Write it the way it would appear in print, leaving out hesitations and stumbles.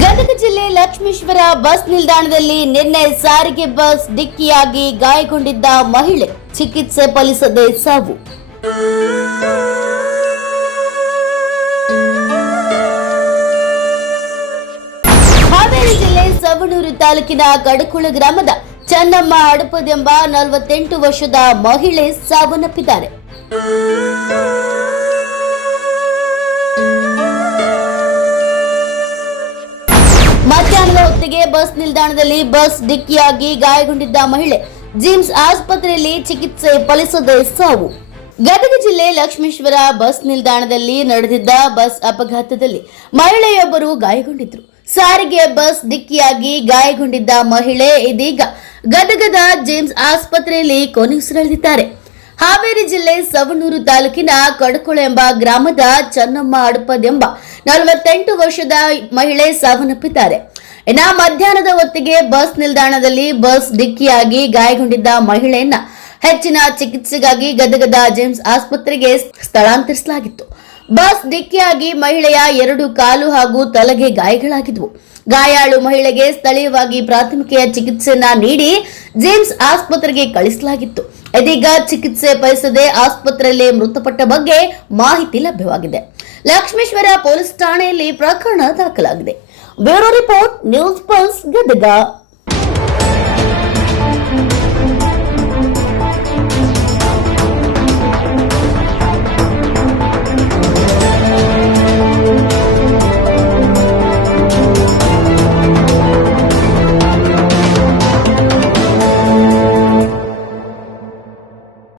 ಗದಗ ಜಿಲ್ಲೆ ಲಕ್ಷ್ಮೇಶ್ವರ ಬಸ್ ನಿಲ್ದಾಣದಲ್ಲಿ ನಿನ್ನೆ ಸಾರಿಗೆ ಬಸ್ ಡಿಕ್ಕಿಯಾಗಿ ಗಾಯಗೊಂಡಿದ್ದ ಮಹಿಳೆ ಚಿಕಿತ್ಸೆ ಫಲಿಸದೆ ಸಾವು. ಹಾವೇರಿ ಜಿಲ್ಲೆ ಸವಣೂರು ತಾಲೂಕಿನ ಕಡಕುಳ ಗ್ರಾಮದ ಚನ್ನಮ್ಮ ಅಡಪದೆಂಬ 48 ವರ್ಷದ ಮಹಿಳೆ ಸಾವನ್ನಪ್ಪಿದ್ದಾರೆ. ಮಧ್ಯಾಹ್ನದ ಹೊತ್ತಿಗೆ ಬಸ್ ನಿಲ್ದಾಣದಲ್ಲಿ ಬಸ್ ಡಿಕ್ಕಿಯಾಗಿ ಗಾಯಗೊಂಡಿದ್ದ ಮಹಿಳೆ ಜಿಮ್ಸ್ ಆಸ್ಪತ್ರೆಯಲ್ಲಿ ಚಿಕಿತ್ಸೆ ಫಲಿಸದೆ ಸಾವು. ಗದಗ ಜಿಲ್ಲೆ ಲಕ್ಷ್ಮೇಶ್ವರ ಬಸ್ ನಿಲ್ದಾಣದಲ್ಲಿ ನಡೆದಿದ್ದ ಬಸ್ ಅಪಘಾತದಲ್ಲಿ ಮಹಿಳೆಯೊಬ್ಬರು ಗಾಯಗೊಂಡಿದ್ರು. ಸಾರಿಗೆ ಬಸ್ ಡಿಕ್ಕಿಯಾಗಿ ಗಾಯಗೊಂಡಿದ್ದ ಮಹಿಳೆ ಇದೀಗ ಗದಗದ ಜಿಮ್ಸ್ ಆಸ್ಪತ್ರೆಯಲ್ಲಿ ಕೊನೆಯುಸಿರೆಳೆದಿದ್ದಾರೆ. ಹಾವೇರಿ ಜಿಲ್ಲೆ ಸವಣೂರು ತಾಲೂಕಿನ ಕಡಕೊಳ ಎಂಬ ಗ್ರಾಮದ ಚನ್ನಮ್ಮ ಅಡಪದೆಂಬ 48 ವರ್ಷದ ಮಹಿಳೆ ಸಾವನ್ನಪ್ಪಿದ್ದಾರೆ. ಇನ್ನು ಮಧ್ಯಾಹ್ನದ ಹೊತ್ತಿಗೆ ಬಸ್ ನಿಲ್ದಾಣದಲ್ಲಿ ಬಸ್ ಡಿಕ್ಕಿಯಾಗಿ ಗಾಯಗೊಂಡಿದ್ದ ಮಹಿಳೆಯನ್ನ ಹೆಚ್ಚಿನ ಚಿಕಿತ್ಸೆಗಾಗಿ ಗದಗದ ಜಿಮ್ಸ್ ಆಸ್ಪತ್ರೆಗೆ ಸ್ಥಳಾಂತರಿಸಲಾಗಿತ್ತು. ಬಸ್ ಡಿಕ್ಕಿಯಾಗಿ ಮಹಿಳೆಯ 2 ಕಾಲು ಹಾಗೂ ತಲೆಗೆ ಗಾಯಗಳಾಗಿದ್ವು. ಗಾಯಾಳು ಮಹಿಳೆಗೆ ಸ್ಥಳೀಯವಾಗಿ ಪ್ರಾಥಮಿಕ ಚಿಕಿತ್ಸೆಯನ್ನ ನೀಡಿ ಜಿಮ್ಸ್ ಆಸ್ಪತ್ರೆಗೆ ಕಳಿಸಲಾಗಿತ್ತು. ಇದೀಗ ಚಿಕಿತ್ಸೆ ಫಲಿಸದೆ ಆಸ್ಪತ್ರೆಯಲ್ಲಿ ಮೃತಪಟ್ಟ ಬಗ್ಗೆ ಮಾಹಿತಿ ಲಭ್ಯವಾಗಿದೆ. ಲಕ್ಷ್ಮೇಶ್ವರ ಪೊಲೀಸ್ ಠಾಣೆಯಲ್ಲಿ ಪ್ರಕರಣ ದಾಖಲಾಗಿದೆ. Bureau report, news pulse, Gadag.